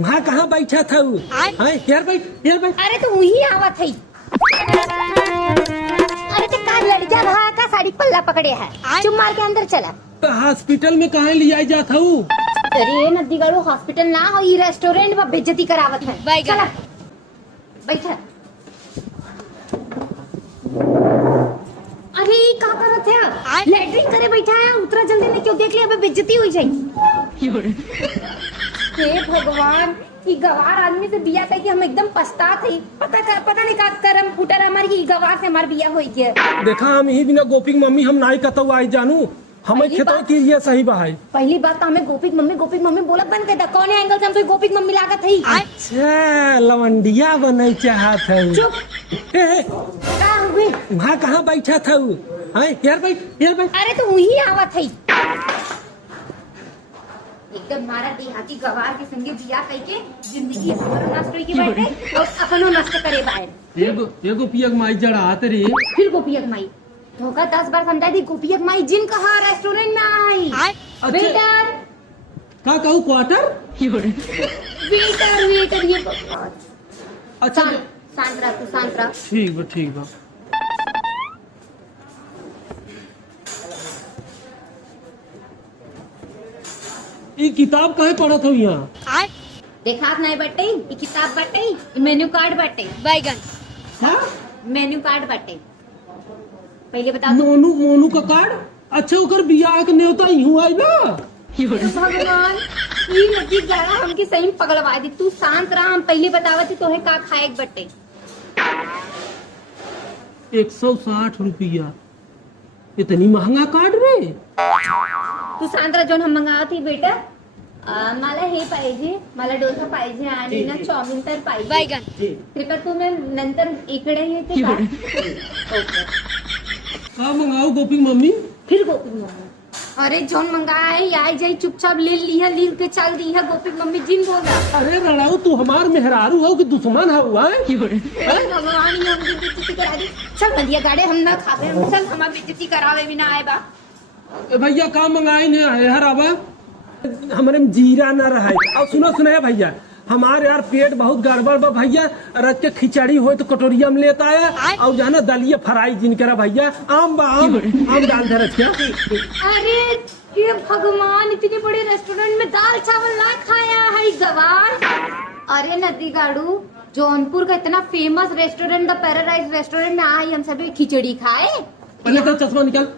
वहाँ कहाँ बैठा था वो? यार बैठ। अरे तो वही आवत है। अरे तो का लड़का भा का साड़ी पल्ला पकड़े है, चुप मार के अंदर चला। तो हॉस्पिटल में कहाँ लिया जाता हूँ? अरे नदी गाड़ू हॉस्पिटल ना हो, ये रेस्टोरेंट में बेइज्जती करावत है। चला बैठा। अरे का करत है? लेटरिन करे बैठा है, उतरा जल्दी में क्यों? देख ले अबे बेइज्जती हो जाई। हे भगवान, ई गवार आदमी से बिया कह के हम एकदम पछतात हई। पता नहीं का करम फूटल हमारी, ई गवार से हमार बिया होई गया। देखा हम ही बिना गोपी मम्मी हम नाई कतौ आई जानू, हमें खेतों की ये सही बहाई। पहली बात तो हमें गोपी मम्मी बोला बंद कर दा। कौन एंगल से हम तो गोपी मम्मी लागत हई? अच्छा लवंडिया बने चाहत है। चुप। का हुई? वहाँ कहाँ बैठा था वो? यार बैठ। अरे तो वही आवत हई। एकदम मारा देहाती गवार के संगे बिया कह के जिंदगी हमरो नष्ट होई के बैठे और अपनो नष्ट करे बाहर। एगो पियक माई जड़ा आते रे। फिर गोपियक माई धोखा 10 बार समझा दी। गोपियक माई जिन कहा रेस्टोरेंट में आई। वेटर का कहूँ क्वार्टर? वेटर ये अच्छा शांत रह तू, शांत रह। ठीक बा। ये किताब कहे पढ़त हो यहाँ? देखा नहीं बटे, ये किताब बटे, मेन्यू कार्ड बटे, बैगन मेन्यू कार्ड बटे। पहले बता मोनू का कार्ड। अच्छा ओकर बियाह के न्योता यूं आई ना। भगवान ये नदी गाड़ा हमके सही में पगलवा दी। तू शांत रहा, हम पहले बतावती तोहे का खाए बटे। 160 रुपया, इतनी महंगा कार्ड रे। तू शांत रहा, जोन हम मंगावती बेटा। मला हे पाहिजे, मला डोसा पाहिजे आणि ना चाऊमिन तर पाहिजे। बैगन कृपया तुम्ही नंतर इकडे येते का? का मंगाओ गोपी मम्मी? फिर गोपी मम्मी। अरे जोन मंगाया है आई जाई चुपचाप ले लिया, लीन के चल दी है। गोपी मम्मी जिन बोला। अरे रड़ाऊ तू हमार मेहरारू हो कि दुश्मन हुआ है? भगवान ये हमकी बेइज्जती करा दी। चल नदिया गाड़े हम ना खावे, हम चल हमार बेइज्जती करावे भी ना आए बा। भैया का मंगाए ने यार? अब हमारे में जीरा न रहा। और सुनो भैया, हमारे यार पेट बहुत गड़बड़ बा भैया। रच के खिचड़ी हो तो कटोरिया में लेता है, और जाना दलिया फ्राई जिन करा भैया। आम डाल दे रच के। अरे ये भगवान, इतने बड़े रेस्टोरेंट में दाल चावल ना खाया है गवार। अरे नदी गाड़ू जौनपुर का इतना famous restaurant the paradise restaurant में आई, हम सभी खिचड़ी खाए। पहले तो चश्मा निकाल।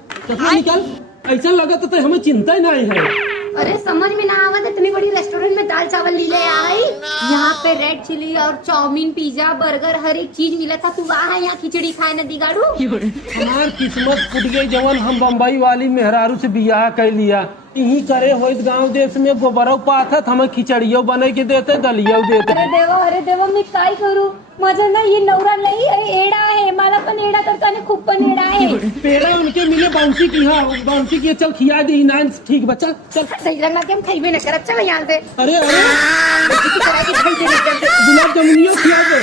ऐसा लगा तो हमें चिंता ही नहीं है। अरे समझ में ना आवत, इतनी बड़ी रेस्टोरेंट में दाल चावल ले आई। यहाँ पे रेड चिली और चाउमीन पिज्जा बर्गर हर एक चीज मिला था। तू वहाँ है यहाँ खिचड़ी खाए नदी गाड़ू। हमार किस्मत फूट गई जवन हम बम्बई वाली मेहरारू से बियाह कर लिया। यही करे हो गांव देश में गोबरों पाथत हमें खिचड़ियों बने के देते, दलियों देते। अरे देवा मी काय करू? माझा ना ये नवरा नहीं एडा है, मला पण एडा करता ने खूब पण एडा है। पेड़ा उनके मिले बाउंसी की चल खिया दी ना। ठीक बच्चा चल। दही ना के हम खाइबे न करब। चल यहाँ से। अरे गुलाब जामुनियो खिया दे।